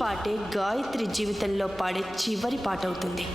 పాటే గాయత్రి జీవితంలో పాడే చివరి పాట అవుతుంది.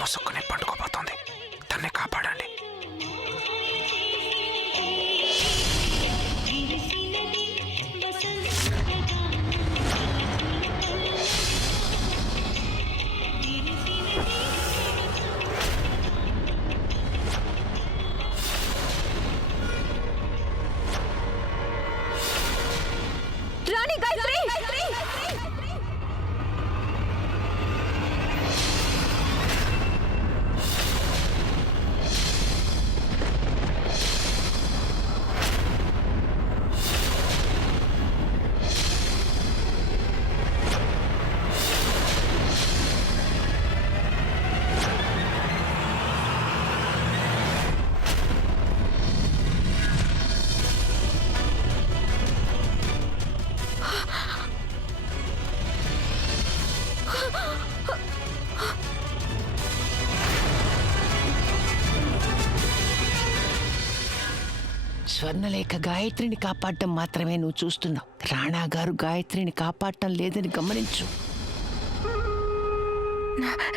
ముసుక్కుని పండుకోబోతోంది. తన్ని కాపాడండి. రాణి గాయత్రి! స్వర్ణలేఖ గాయత్రిని కాపాడటం మాత్రమే నువ్వు చూస్తున్నావు. రాణా గారు గాయత్రిని కాపాడటం లేదని గమనించు.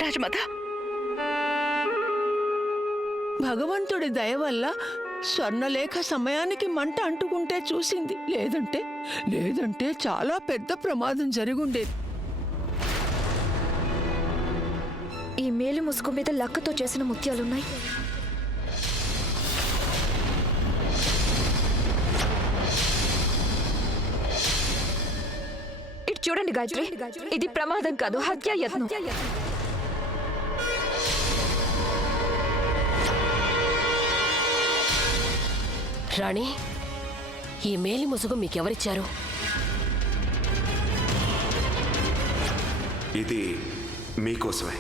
రాజమాత, భగవంతుడి దయ వల్ల స్వర్ణలేఖ సమయానికి మంట అంటుకుంటే చూసింది. లేదంటే చాలా పెద్ద ప్రమాదం జరిగుండేది. ఈ మేలి ముసుగు మీద లక్కతో చేసిన ముత్యాలున్నాయి. చూడండి గాయత్రి, ఇది ప్రమాదం కాదు, హత్యాయత్నం. రాణి, ఈ మేలి ముసుగు మీకెవరిచ్చారు? ఇది మీకోసమే.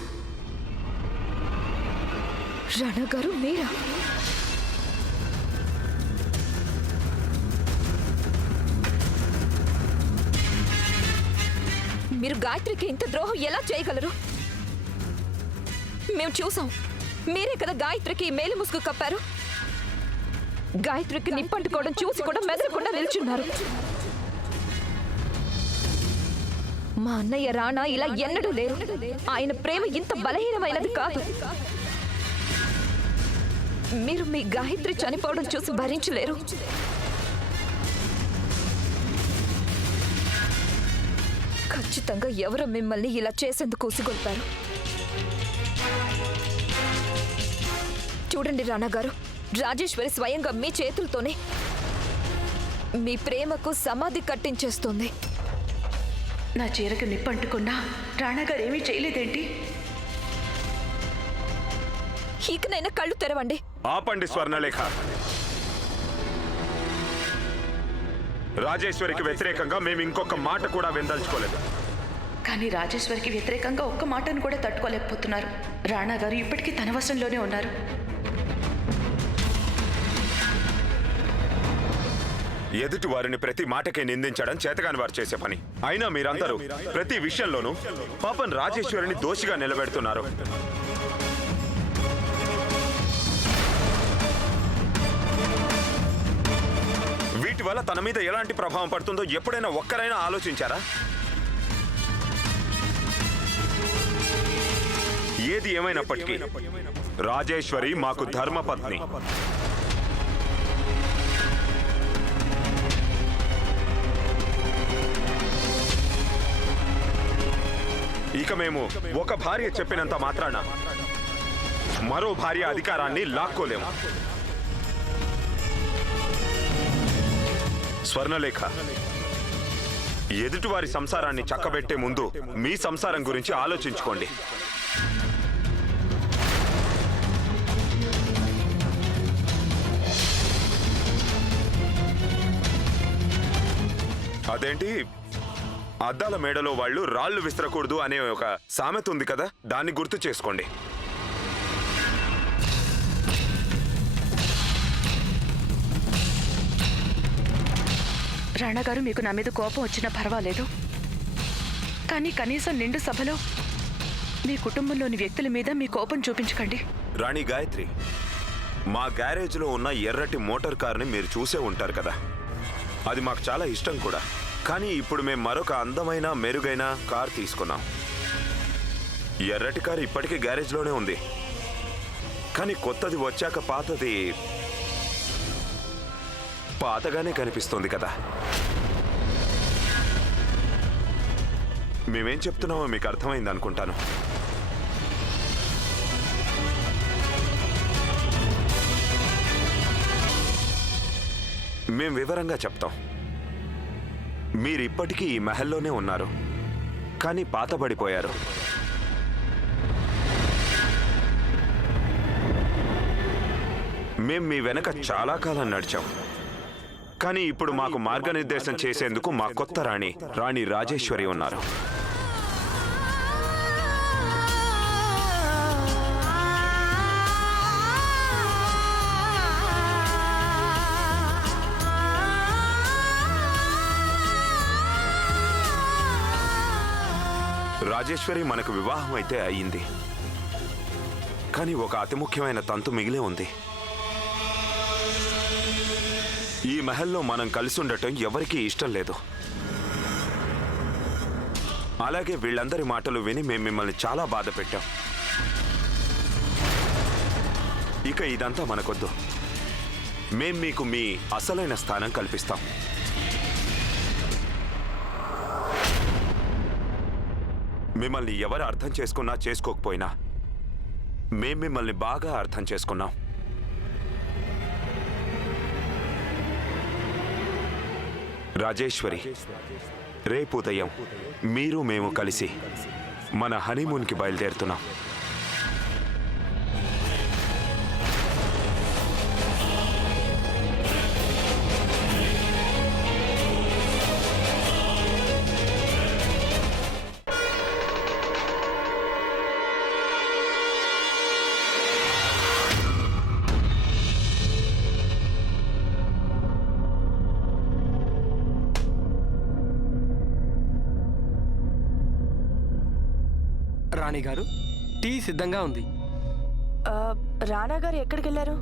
రాణా గారు, మీరా? మీరు గాయత్రికి ఇంత ద్రోహం ఎలా చేయగలరు? మేము చూసాం. మీరే కదా గాయత్రికి మేలి ముసుగు కప్పారు. గాయత్రికి నిప్పంటుకోవడం చూసి కూడా మెదలకుండా నిల్చున్నారు. మా అన్నయ్య రాణా ఇలా ఎన్నడూ లేరు. ఆయన ప్రేమ ఇంత బలహీనమైనది కాదు. మీరు మీ గాయత్రి చనిపోవడం చూసి భరించలేరు. ఖచ్చితంగా ఎవరో మిమ్మల్ని ఇలా చేసేందుకు ఉసిగొల్పారు. చూడండి రాణా గారు, రాజేశ్వరి స్వయంగా మీ చేతులతోనే మీ ప్రేమకు సమాధి కట్టించేస్తుంది. నా చీరకు నిప్పంటుకున్నా రాణాగారు ఏమీ చేయలేదేంటి? ఇకనైనా కళ్ళు తెరవండి. ఆపండి స్వర్ణలేఖ. రాజేశ్వరికి వ్యతిరేకంగా మేము ఇంకొక మాట కూడా విందల్చుకోలేదు. కానీ రాజేశ్వరికి వ్యతిరేకంగా ఒక్క మాటను కూడా తట్టుకోలేకపోతున్నారు. రాణాగారు ఇప్పటికీ తన వశంలోనే ఉన్నారు. ఎదుటి వారిని ప్రతి మాటకే నిందించడం చేతగాని వారు చేసే పని. అయినా మీరందరూ ప్రతి విషయంలోనూ పాపం రాజేశ్వరిని దోషిగా నిలబెడుతున్నారు. వీటి వల్ల తన మీద ఎలాంటి ప్రభావం పడుతుందో ఎప్పుడైనా ఒక్కరైనా ఆలోచించారా? ఏది ఏమైనప్పటికీ రాజేశ్వరి మాకు ధర్మపత్ని. ఇక మేము ఒక భార్య చెప్పినంత మాత్రాన మరో భార్య అధికారాన్ని లాక్కోలేము. స్వర్ణలేఖ, ఎదుటివారి సంసారాన్ని చక్కబెట్టే ముందు మీ సంసారం గురించి ఆలోచించుకోండి. అదేంటి, అద్దాల మేడలో వాళ్ళు రాళ్లు విసరకూడదు అనే ఒక సామెత ఉంది కదా, దాన్ని గుర్తు చేసుకోండి. రాణాగారు, మీకు నా మీద కోపం వచ్చినా పర్వాలేదు, కానీ కనీసం నిండు సభలో మీ కుటుంబంలోని వ్యక్తుల మీద మీ కోపం చూపించకండి. రాణి గాయత్రి, మా గ్యారేజ్లో ఉన్న ఎర్రటి మోటార్ కార్ని మీరు చూసే ఉంటారు కదా, అది మాకు చాలా ఇష్టం కూడా. కానీ ఇప్పుడు మేము మరొక అందమైన మెరుగైన కార్ తీసుకున్నాం. ఎర్రటి కారు ఇప్పటికీ గ్యారేజ్లోనే ఉంది, కానీ కొత్తది వచ్చాక పాతది పాతగానే కనిపిస్తుంది కదా. మేమేం చెప్తున్నామో మీకు అర్థమైంది అనుకుంటాను. మేం వివరంగా చెప్తాం. మీరిప్పటికీ ఈ మహల్లోనే ఉన్నారు, కానీ పాతబడిపోయారు. మేం మీ వెనక చాలా కాలం నడిచాం, కానీ ఇప్పుడు మాకు మార్గనిర్దేశం చేసేందుకు మా కొత్త రాణి రాజేశ్వరి ఉన్నారు. రాజేశ్వరి మనకు వివాహం అయితే అయ్యింది, కానీ ఒక అతి ముఖ్యమైన తంతు మిగిలే ఉంది. ఈ మహల్లో మనం కలిసి ఉండటం ఎవరికీ ఇష్టం లేదు. అలాగే వీళ్ళందరి మాటలు విని మేము మిమ్మల్ని చాలా బాధ పెట్టాం. ఇక ఇదంతా మనకొద్దు. మేం మీకు మీ అసలైన స్థానం కల్పిస్తాం. మిమ్మల్ని ఎవరు అర్థం చేసుకున్నా చేసుకోకపోయినా మేం మిమ్మల్ని బాగా అర్థం చేసుకున్నాం. రాజేశ్వరి, రేపు ఉదయం మీరు మేము కలిసి మన హనీమూన్కి బయలుదేరుతున్నాం. రాణి గారు, టీ సిద్ధంగా ఉంది. రాణాగారు ఎక్కడికి వెళ్ళారు?